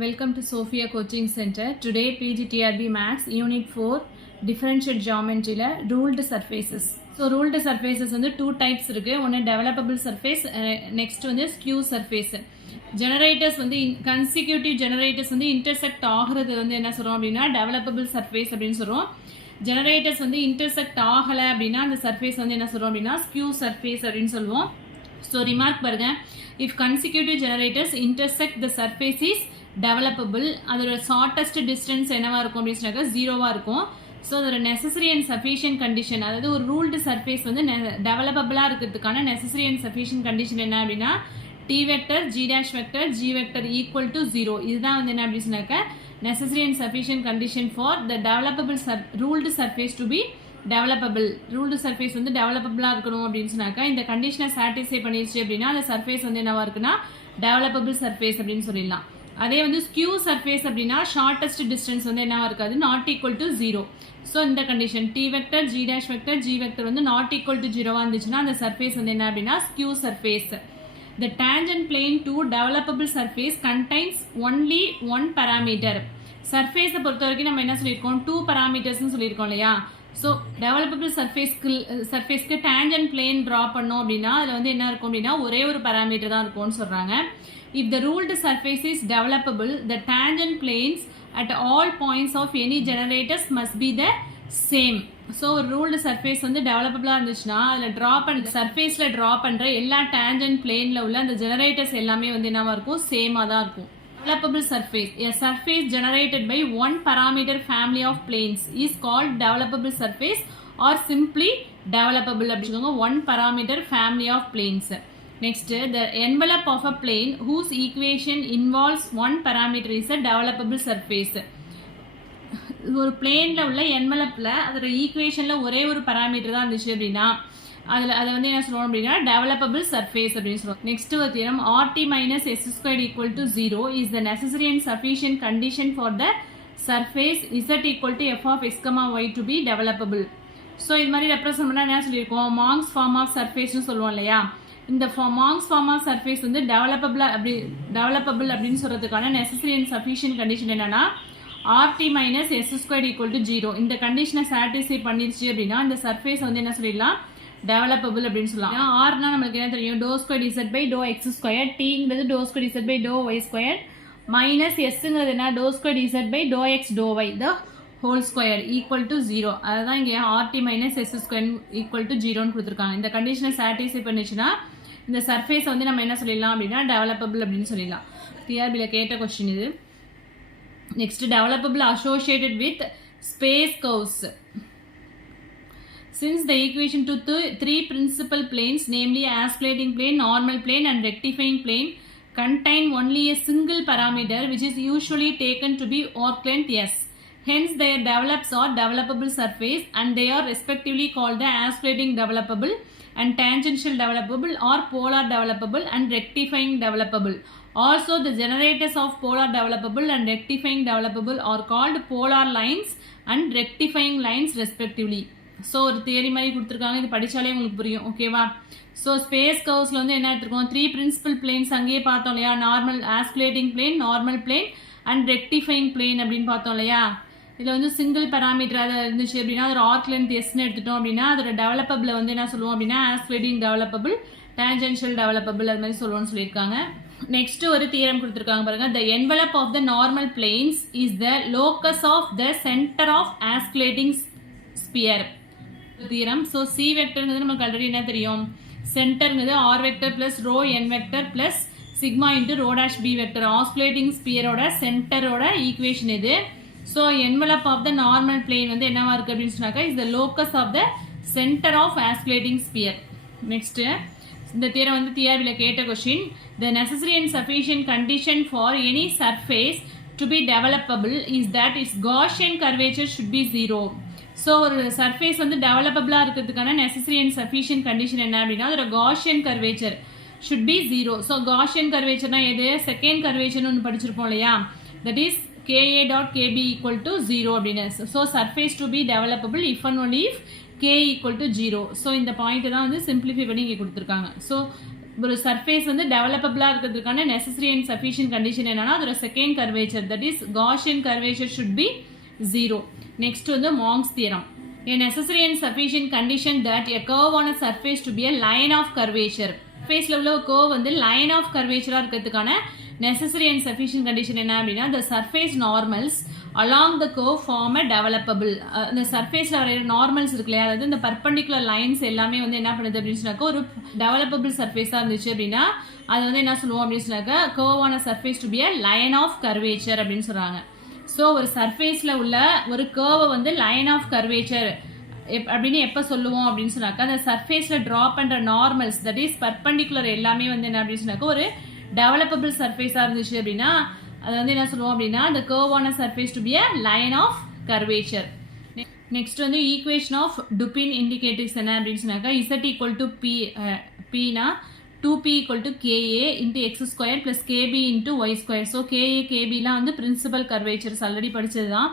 Welcome to Sophia Coaching Center. Today PGTRB Max Unit 4 Differential Geometry Ruled Surfaces. So ruled surfaces வந்து two types இருக்கு. ஒன்று developable surface, next வந்து skew surface. Generators வந்து consecutive generators வந்து intersect ஆகிறது வந்து என்ன சொல்றோம் அப்படின்னா developable surface அப்படின்னு சொல்றோம். Generators வந்து intersect ஆகலை அப்படின்னா அந்த surface வந்து என்ன சொல்றோம் அப்படின்னா skew surface அப்படின்னு சொல்லுவோம். So remark பாருங்க, if consecutive generators intersect the surface is developable, அதோட shortest distance என்னவா இருக்கும் அப்படின்னு சொன்னாக்க 0வா இருக்கும். ஸோ அதோட நெசசரி அண்ட் சஃபிஷியன்ட் கண்டிஷன், அதாவது ஒரு ரூல்டு சர்ஃபேஸ் வந்து டெவலப்பபிளாக இருக்கிறதுக்கான நெசசரி அண்ட் சஃபிஷியன்ட் கண்டிஷன் என்ன அப்படின்னா T vector G dash vector G vector equal to 0. இதுதான் வந்து என்ன அப்படின்னு சொன்னாக்க necessary and sufficient condition for the developable ruled surface to be developable. Ruled surface வந்து டெவலப்பபிளாக இருக்கணும் அப்படின்னு சொன்னாக்கா இந்த கண்டிஷனை சாட்டிஸ்ஃபை பண்ணிடுச்சு அப்படின்னா அந்த சர்ஃபேஸ் வந்து என்னவா இருக்குன்னா டெவலப்பபிள் சர்ஃபேஸ் அப்படின்னு சொல்லிடலாம். அதே வந்து ஸ்கியூ சர்ஃபேஸ் அப்படின்னா ஷார்டஸ்ட் டிஸ்டன்ஸ் வந்து என்னவா இருக்காது, நாட் ஈக்குவல் டு 0. ஸோ இந்த condition T vector G dash vector G vector வந்து நாட் ஈக்குவல் டு 0வா இருந்துச்சுன்னா அந்த சர்ஃபேஸ் வந்து என்ன அப்படின்னா skew surface. The tangent plane to developable surface contains only one parameter. சர்ஃபேஸை பொறுத்த வரைக்கும் நம்ம என்ன சொல்லியிருக்கோம், 2 parametersன்னு சொல்லியிருக்கோம் இல்லையா. ஸோ டெவலப்பபிள் சர்ஃபேஸ்க்கு டேஞ்சன்ட் பிளேன் ட்ரா பண்ணோம் அப்படின்னா அதில் வந்து என்ன இருக்கும் அப்படின்னா ஒரே ஒரு பராமீட்டர் தான் இருக்கும்னு சொல்கிறாங்க. If the ruled surface is developable, the tangent planes at all points of any generators must be the same. So ஒரு ரூல்டு சர்ஃபேஸ் வந்து டெவலப்பபிளாக இருந்துச்சுன்னா அதில் சர்ஃபேஸில் ட்ரா பண்ணுற எல்லா டேஞ்சன்ட் பிளேனில் உள்ள அந்த ஜெனரேட்டர்ஸ் எல்லாமே வந்து என்னவா இருக்கும், சேமாக தான் இருக்கும். Developable surface, a surface generated by one parameter family of planes is called developable surface or simply developable அப்படிங்க one parameter family of planes. Next, the envelope of a plane whose equation involves one parameter is a developable surface. ஒரு பிளேனில் உள்ள என்வலப்பில் அதோட ஈக்குவேஷனில் ஒரே ஒரு parameter தான் இருந்துச்சு அப்படின்னா அதை வந்து என்ன சொல்லுவோம் அப்படின்னா டெவலப்பபிள் சர்ஃபேஸ் அப்படின்னு சொல்லுவோம். நெக்ஸ்ட் ஒரு theorem RT minus S squared equal to 0 is the necessary and sufficient condition for the surface Z equal to f of x comma y to be developable. So இது மாதிரி represent பண்ணால் என்ன சொல்லியிருக்கோம், monks form of சர்ஃபேஸ்னு சொல்லுவோம் இல்லையா. இந்த monks form of surface வந்து developable அப்படின்னு சொல்றதுக்கான நெசசரி அண்ட் சஃபிஷியன்ட் கண்டிஷன் என்னன்னா RT minus S squared equal to 0. இந்த கண்டிஷனை சாட்டிஸ்ஃபை பண்ணிருச்சு அப்படின்னா இந்த சர்ஃபேஸ் வந்து என்ன சொல்லிடலாம், டெவலப்பபிள் அப்படின்னு சொல்லலாம். ஆர்னா நம்மளுக்கு என்ன தெரியும், டோ ஸ்கொயர் இசட் பை டோ எக்ஸ் ஸ்கொயர், டிங்கிறது டோ ஸ்கொயர் இசட் பை டோ ஒய் ஸ்கொயர், மைனஸ் எஸ்ங்கிறது என்ன டோ ஸ்கொயர் இசட் பை டோ எக்ஸ் டோ Y the whole square equal to 0. அதுதான் இங்கே RT minus S squared equal to 0ன்னு கொடுத்துருக்காங்க. இந்த கண்டிஷனை சாட்டிஸ்ஃபை பண்ணிச்சுன்னா இந்த சர்ஃபேஸ் வந்து நம்ம என்ன சொல்லிடலாம் அப்படின்னா டெவலப்பபிள் அப்படின்னு சொல்லிடலாம். டிஆர்பியில் கேட்ட கொஸ்டின் இது. Next, developable associated with space curves. Since the equation to three principal planes, namely oscillating plane, normal plane and rectifying plane, contain only a single parameter which is usually taken to be arc length S. Hence, their develops are developable surface and they are respectively called the oscillating developable and tangential developable or polar developable and rectifying developable. Also, the generators of polar developable and rectifying developable are called polar lines and rectifying lines respectively. So ஒரு theory மாதிரி கொடுத்துருக்காங்க, இது படித்தாலே உங்களுக்கு புரியும். ஓகேவா. So space கர்வ்ஸில் வந்து என்ன எடுத்துருக்கோம், 3 பிரின்சிபல் பிளேன்ஸ் அங்கேயே பார்த்தோம் இல்லையா, normal osculating plane, normal plane and rectifying plane அப்படின்னு பார்த்தோம் இல்லையா. இதில் வந்து சிங்கிள் பேராமீட்டர் அதை இருந்துச்சு அப்படின்னா அதோட ஆர்க் லென்த் எஸ்ன்னு எடுத்துட்டோம் அப்படின்னா அதோட டெவலப்பபிள் வந்து என்ன சொல்லுவோம் அப்படின்னா ஆஸ்குலேட்டிங் டெவலப்பபிள், டேஞ்சென்ஷியல் டெவலப்பபிள் அது மாதிரி சொல்லுவோம்னு சொல்லியிருக்காங்க. நெக்ஸ்ட் ஒரு தியரம் கொடுத்துருக்காங்க பாருங்க, the envelope of the normal planes is the locus of the center of oscillating sphere. Theorem. So C வெக்டர்ங்கிறது நமக்கு ஆல்ரெடி என்ன தெரியும், சென்டர்ங்கிறது R vector plus rho N vector plus sigma into rho dash P vector, osculating ஸ்பியரோட சென்டரோட equation இது. So envelope of the normal plane வந்து என்னவா இருக்கு அப்படின்னு சொன்னாக்கா is the locus of the centre of osculating sphere. Next இந்த theorem வந்து டிஆர்பியில் கேட்ட question, the necessary and sufficient condition for any surface to be developable is that is Gaussian curvature should be 0. So ஒரு surface வந்து டெவலப்பபிளாக இருக்கிறதுக்கான necessary and sufficient condition என்ன அப்படின்னா அதோட Gaussian curvature should be 0. So Gaussian கர்வேச்சர்னா எது, second கர்வேச்சர்னு ஒன்று படிச்சிருப்போம் இல்லையா, that is KA dot KB equal to 0 அப்படின்னு. So surface to be developable if and only if K equal to 0. So இந்த பாயிண்ட் தான் வந்து சிம்பிளிஃபை பண்ணி இங்கே கொடுத்துருக்காங்க. ஸோ ஒரு சர்ஃபேஸ் வந்து டெவலப்பபிளா இருக்கிறதுக்கான நெசசரி அண்ட் சஃபிஷியன்ட் கண்டிஷன் என்னன்னா அதோட second curvature, that is Gaussian curvature should be 0. Next வந்து Monge's theorem. A necessary and sufficient condition that a curve on a surface to be a line of curvature. Surfaceல உள்ள ஒரு curve வந்து line of curvature இருக்கிறதுக்கான necessary and sufficient condition என்ன அப்படின்னா the surface normals along the curve form a developable. இந்த surfaceல வர normals இருக்கு இல்லையா, அதாவது இந்த perpendicular lines எல்லாமே வந்து என்ன பண்ணுது அப்படின்னு சொன்னாக்க ஒரு developable surface இருந்துச்சு அப்படின்னா அது வந்து என்ன சொல்லுவோம் அப்படின்னு சொன்னாக்க curve on a surface to be a line of curvature அப்படின்னு சொல்றாங்க. ஸோ ஒரு சர்ஃபேஸில் உள்ள ஒரு கேர்வை வந்து லைன் ஆஃப் கர்வேச்சர் அப்படின்னு எப்போ சொல்லுவோம் அப்படின்னு சொன்னாக்கா அந்த சர்ஃபேஸில் ட்ரா பண்ணுற நார்மல்ஸ், தட் இஸ் பர்பண்டிகுலர் எல்லாமே வந்து என்ன அப்படின்னு சொன்னாக்கா ஒரு டெவலப்பபிள் சர்ஃபேஸாக இருந்துச்சு அப்படின்னா அது வந்து என்ன சொல்லுவோம் அப்படின்னா அந்த கேர்வான surface to be a line of curvature. Next வந்து ஈக்குவேஷன் ஆஃப் டுபின் இண்டிகேட்டர்ஸ் என்ன அப்படின்னு சொன்னாக்கா Z ஈக்குவல் டு Pனா 2p equal to ka into x square plus kb into y square. So ka kb லாம் வந்து principal curvatures ஆல்ரெடி படிச்சது தான்.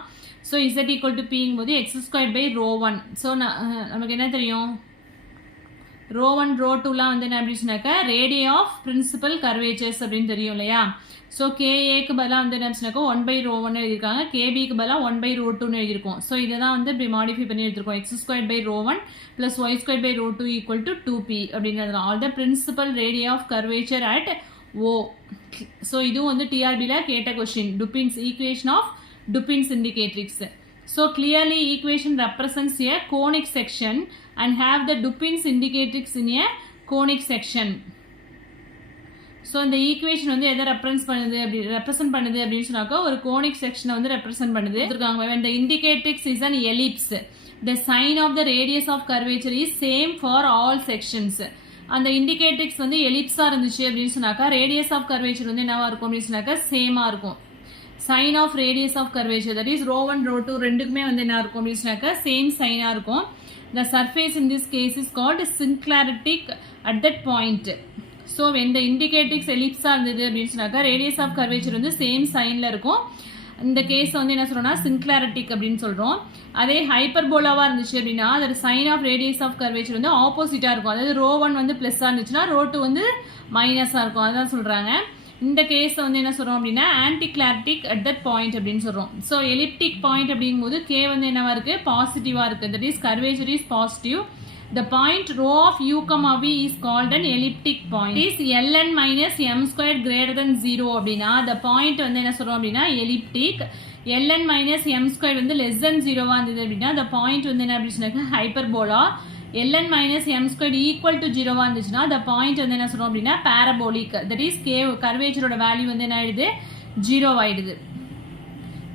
So z equal to p போது x square by rho 1. So நமக்கு என்ன தெரியும், rho 1 rho 2 லாம் வந்து என்ன அப்படி சொன்னாக்கா radii of principal curvatures அப்படின்னு தெரியும் இல்லையா. ஸோ கேஏக்கு பதிலாக வந்து என்ன சொன்னாக்கா 1 by rho 1 எழுதியிருக்காங்க, கேபிக்கு பதிலாக 1 by rho 2 எழுதியிருக்கோம். ஸோ இதை தான் வந்து இப்படி மாடிஃபை பண்ணி எடுத்திருக்கோம். x squared by rho 1 plus y squared by rho 2 equal to 2p அப்படிங்கிறது all the principal radii of curvature at O. So இதுவும் வந்து டிஆர்பியில் கேட்ட question, Dupin's equation of Dupin's indicatrix. So clearly equation represents a conic section and have the Dupin's indicatrix in a conic section. So இந்த equation வந்து எதை represent பண்ணுது அப்படின்னு சொன்னாக்கா ஒரு கோனிக் செக்ஷனை வந்து ரெப்ரசென்ட் பண்ணுது. when the indicatrix is an ellipse, the sign of the radius of curvature is same for all sections. அந்த இண்டிகேட்ரிக்ஸ் வந்து எலிப்ஸா இருந்துச்சு அப்படின்னு சொன்னாக்கா ரேடியஸ் ஆஃப் கர்வேச்சர் வந்து என்னவா இருக்கும் அப்படின்னு சொன்னாக்கா சேமா இருக்கும். Sign of radius of curvature, that is rho 1 rho 2 ரெண்டுக்குமே வந்து என்ன இருக்கும் அப்படின்னு சொன்னாக்கா சேம் சைனா இருக்கும். The surface in this case is called synclatic at that point. So இந்த இண்டிகேட்ரிக்ஸ் எலிப்ஸாக இருந்தது அப்படின்னு சொன்னாக்கா ரேடியஸ் ஆஃப் கர்வேச்சர் வந்து சேம் சைனில் இருக்கும். இந்த கேஸ் வந்து என்ன சொல்கிறோம்னா சிங்க்ளாரிட்டிக் அப்படின்னு சொல்கிறோம். அதே ஹைப்பர்போலாவாக இருந்துச்சு அப்படின்னா அதோட sign of radius of curvature வந்து ஆப்போசிட்டாக இருக்கும். அதாவது ரோ 1 வந்து ப்ளஸ்ஸாக இருந்துச்சுன்னா ரோ 2 வந்து மைனஸாக இருக்கும். அதுதான் சொல்கிறாங்க. இந்த கேஸை வந்து என்ன சொல்கிறோம் அப்படின்னா ஆன்டிக்ளாரிட்டிக் அட் தட் பாயிண்ட் அப்படின்னு சொல்கிறோம். ஸோ எலிப்டிக் பாயிண்ட் அப்படிங்கும்போது கே வந்து என்னவா இருக்குது, பாசிட்டிவாக இருக்குது. That is curvature is positive. The point rho of u comma v is called an elliptic point. It is ln minus m squared greater than 0 அப்படின்னா the point வந்து என்ன சொல்றோம் அப்படின்னா elliptic. ln minus m squared வந்து less than 0 இருந்தது அப்படின்னா the point வந்து என்ன அப்படி சொன்னாக்க hyperbola. ln minus m squared equal to 0 இருந்துச்சுன்னா the point வந்து என்ன சொல்றோம் அப்படின்னா parabolic. That is curvature ஓட வேல்யூ வந்து என்ன ஆயிடுது, 0 ஆயிடுது.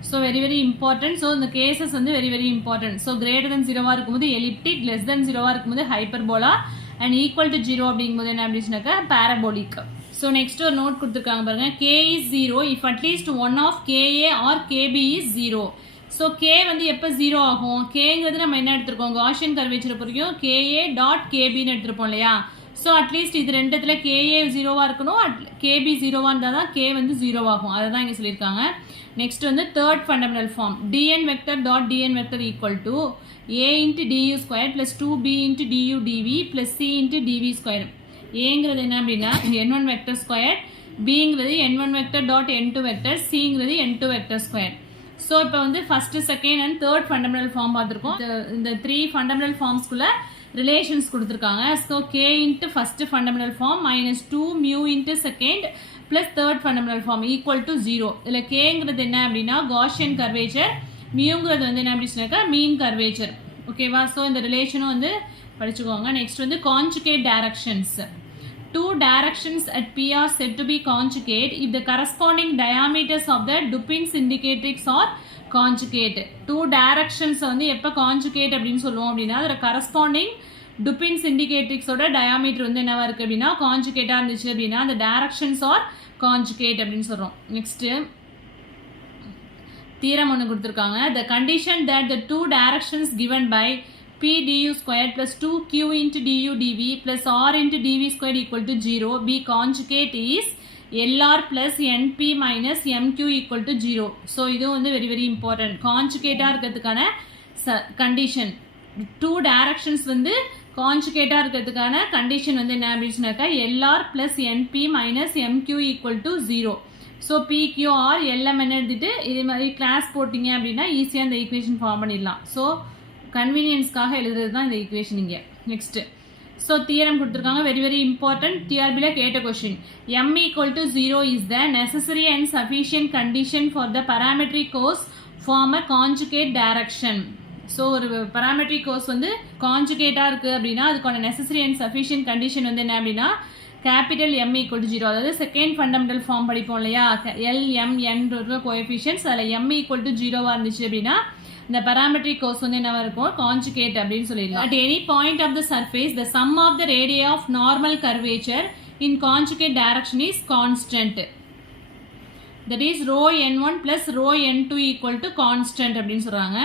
So very important. ஸோ இந்த கேசஸ் வந்து very important. So greater than 0 இருக்கும்போது எலிப்டிக், லெஸ் தென் 0 இருக்கும்போது ஹைப்பர்போலா அண்ட் ஈக்குவல் டு 0 அப்படிங்கும்போது என்ன அப்படின்னு சொன்னாக்கா பேரபோலிக். ஸோ நெக்ஸ்ட் ஒரு நோட் கொடுத்துருக்காங்க பாருங்க, K is 0 if at least one of K A or K B is 0. So K வந்து எப்போ 0 ஆகும், கேங்கிறது நம்ம என்ன எடுத்திருக்கோம் காஷியன் கர்வேச்சரை பொறுக்கும் கேஏ டாட் கேபின்னு எடுத்திருப்போம் இல்லையா. ஸோ அட்லீஸ்ட் இது ரெண்டுத்தில் கேஏ 0 இருக்கணும், கேபி 0 இருந்தால் தான் கே வந்து 0 ஆகும். அதை தான் இங்கே சொல்லியிருக்காங்க. நெக்ஸ்ட் வந்து third fundamental form, dn vector dot dn vector equal to a into du square plus 2b into du dv plus c into dv square. ஏங்கிறது என்ன அப்படின்னா n1 வெக்டர் ஸ்கொயர், பிங்கிறது n1 vector dot n2 vector, சிங்கிறது n2 vector square. So இப்போ வந்து first second and third fundamental form பார்த்துருக்கோம். இந்த 3 fundamental ஃபார்ம்ஸ்குள்ள ரிலேஷன்ஸ் கொடுத்துருக்காங்க. So K into first fundamental form minus 2 mu into second plus third fundamental form equal to 0. இதில் கேங்கிறது என்ன அப்படின்னா காஷியன் கர்வேச்சர், மியூங்கிறது வந்து என்ன அப்படி சொன்னாக்கா மீன் கர்வேச்சர். ஓகேவா. ஸோ இந்த ரிலேஷனும் வந்து படிச்சுக்கோங்க. நெக்ஸ்ட் வந்து conjugate directions. Two directions at P are said to be conjugate if the corresponding diameters of the Dupin's indicatrix are conjugate. Two directions வந்து எப்போ கான்ஜுகேட் அப்படின்னு சொல்லுவோம் அப்படின்னா அதில் கரஸ்பாண்டிங் டுபின்ஸ் இண்டிகேட்ரிக்ஸோட டயாமீட்டர் வந்து என்னவா இருக்குது அப்படின்னா கான்ஜுகேட்டாக இருந்துச்சு அப்படின்னா அந்த டைரக்ஷன்ஸ் ஆர் கான்ஜுகேட் அப்படின்னு சொல்கிறோம். நெக்ஸ்ட்டு தீரம் ஒன்று கொடுத்துருக்காங்க. The condition that the two directions given by p du square plus 2q into du dv plus r into dv square equal to 0 be conjugate is lr plus np minus mq equal to 0. So இது வந்து very important. கான்ஜுகேட்டாக இருக்கிறதுக்கான condition two directions வந்து கான்ஜுகேட்டாக இருக்கிறதுக்கான condition வந்து என்ன அப்படின்னாக்கா L R plus N P minus M Q equal to 0. So P Q R L M என்ன எழுதிட்டு இதே மாதிரி கிளாஸ் போட்டிங்க அப்படின்னா ஈஸியாக இந்த ஈக்குவேஷன் ஃபார்ம் பண்ணிடலாம். ஸோ கன்வீனியன்ஸ்க்காக எழுதுறது தான் இந்த ஈக்குவேஷன் இங்கே. நெக்ஸ்ட்டு ஸோ தியரம் கொடுத்துருக்காங்க, வெரி வெரி இம்பார்ட்டன்ட். டிஆர்பியில் கேட்ட question, m equal to 0 is the necessary and sufficient condition for the parametric course form a conjugate direction. So ஒரு parametric course வந்து கான்ஜுகேட்டாக இருக்குது அப்படின்னா அதுக்கான necessary and sufficient condition வந்து என்ன அப்படின்னா கேபிட்டல் m equal to 0. அதாவது செகண்ட் ஃபண்டமெண்டல் ஃபார்ம் படிப்போம் இல்லையா, LMN கோஎஃபிஷியன்ஸ், அதில் m equal to 0 இருந்துச்சு அப்படின்னா இந்த parametric course வந்து என்னவா இருக்கும், கான்ஜுகேட் அப்படின்னு சொல்லிடலாம். At any point of the surface, the sum of the radii of normal curvature in conjugate direction is constant. That is rho n1 plus rho n2 equal to constant அப்படின்னு சொல்றாங்க.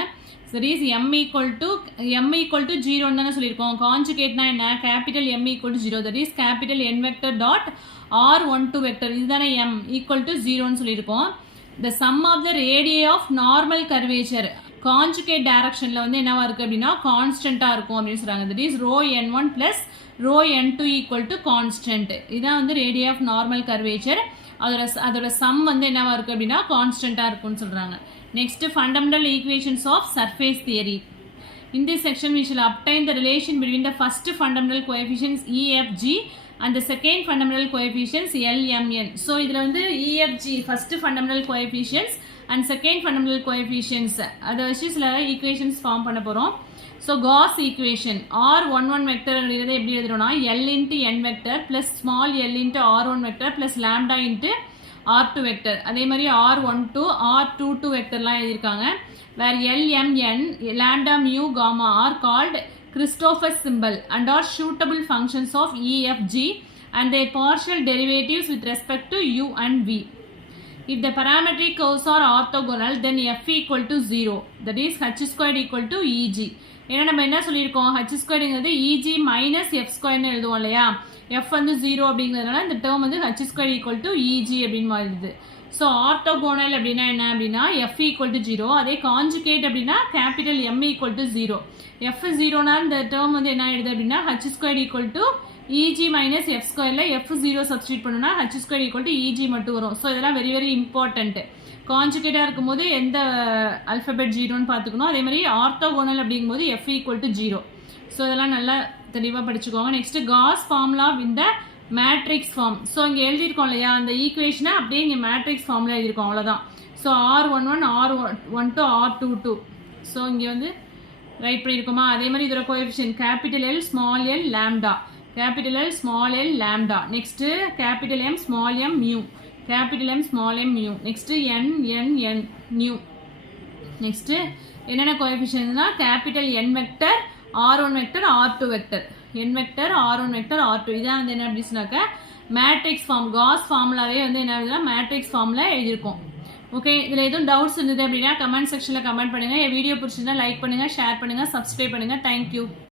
That is m equal to 0 தானே சொல்லியிருக்கோம். கான்ஜுகேட்னா என்ன, capital m equal to 0. That is capital n vector dot r12 vector இதுதானே m equal to 0ன்னு சொல்லியிருக்கோம். The sum of the radii of normal curvature conjugate டைரக்ஷனில் வந்து என்னவா இருக்குது அப்படின்னா கான்ஸ்டண்ட்டாக இருக்கும் அப்படின்னு சொல்கிறாங்க. That is rho n1 plus rho n2 equal to constant. இதுதான் வந்து ரேடியை ஆஃப் நார்மல் கர்வேச்சர். அதோட சம் வந்து என்னவா இருக்குது அப்படின்னா கான்ஸ்டண்ட்டாக இருக்கும்னு சொல்கிறாங்க. Next fundamental equations of surface theory. In this section we shall obtain the relation between the first fundamental coefficients EFG and the second fundamental coefficients LMN. So இதில் வந்து EFG first fundamental coefficients and second fundamental coefficients அதை வச்சு சில equations form பண்ண போகிறோம். So cos equation R11 vector அப்படிங்கிறத எப்படி எழுதுறோம்னா L into n vector plus small L into R1 vector plus lambda into R2 vector. அதே மாதிரி R12 R22 வெக்டர்லாம் எழுதியிருக்காங்க. வேர் LMN lambda mu gamma are called Christoffel symbol and are suitable functions of EFG and their partial derivatives with respect to U and V. If the parametric curves are orthogonal, then f equal to 0. That is h squared equal to Eg. ஏன்னா நம்ம என்ன சொல்லியிருக்கோம், h ஸ்கொயர்ங்கிறது Eg minus F ஸ்கொயர்னு எழுதுவோம் இல்லையா. F வந்து 0 அப்படிங்கிறதுனால இந்த டேர்ம் வந்து h square equal to Eg அப்படின்னு மாறிடுது. ஸோ ஆர்த்தோகோனல் அப்படின்னா என்ன அப்படின்னா எஃப் ஈக்குவல் டு 0. அதே கான்ஜுகேட் அப்படின்னா capital m equal to 0. F 0னா இந்த டேர்ம் வந்து என்ன ஆயிடுது அப்படின்னா h square equal to Eg minus F ஸ்கொயரில் எஃப் 0 சப்ஸ்டியூட் பண்ணணும்னா h square equal to Eg மட்டும் வரும். ஸோ இதெல்லாம் வெரி வெரி இம்பார்ட்டன்ட். கான்ஜுகேட்டாக இருக்கும்போது எந்த அல்ஃபபெட் 0ன்னு பார்த்துக்கணும். அதே மாதிரி ஆர்த்தோகோனல் அப்படிங்கும்போது எஃப் ஈக்குவல் டு 0. ஸோ இதெல்லாம் நல்லா தெளிவாக படிச்சுக்கோங்க. நெக்ஸ்ட் காஸ் ஃபார்முலா இந்த மேட்ரிக்ஸ் ஃபார்ம். ஸோ இங்கே எழுதியிருக்கோம் இல்லையா, அந்த ஈக்குவேஷனை அப்படியே இங்கே மேட்ரிக்ஸ் ஃபார்மில் எழுதியிருக்கோம், அவ்வளோதான். So R11 R12 R22. So இங்கே வந்து ரைட் பண்ணியிருக்கோமா. அதே மாதிரி இதோட coefficient capital L small L lambda, capital L small l lambda. Next capital M small m mu, capital M small m mu. Next n nu. Next என்னென்ன கோஎஃபிஷியன்ட்னா capital n vector R1 vector R2 vector, n vector R1 vector R2. இதான் வந்து என்ன அப்படின்னாக்கா matrix form. Cos ஃபார்முலாவே வந்து என்ன அப்படின்னா matrix ஃபார்மில் எழுதியிருக்கோம். ஓகே, இதில் எதுவும் டவுட்ஸ் இருந்தது அப்படின்னா கமெண்ட் செக்ஷனில் கமெண்ட் பண்ணுங்கள். என் வீடியோ பிடிச்சிருந்தா லைக் பண்ணுங்கள், ஷேர் பண்ணுங்கள், சப்ஸ்கிரைப் பண்ணுங்கள். தேங்க்யூ.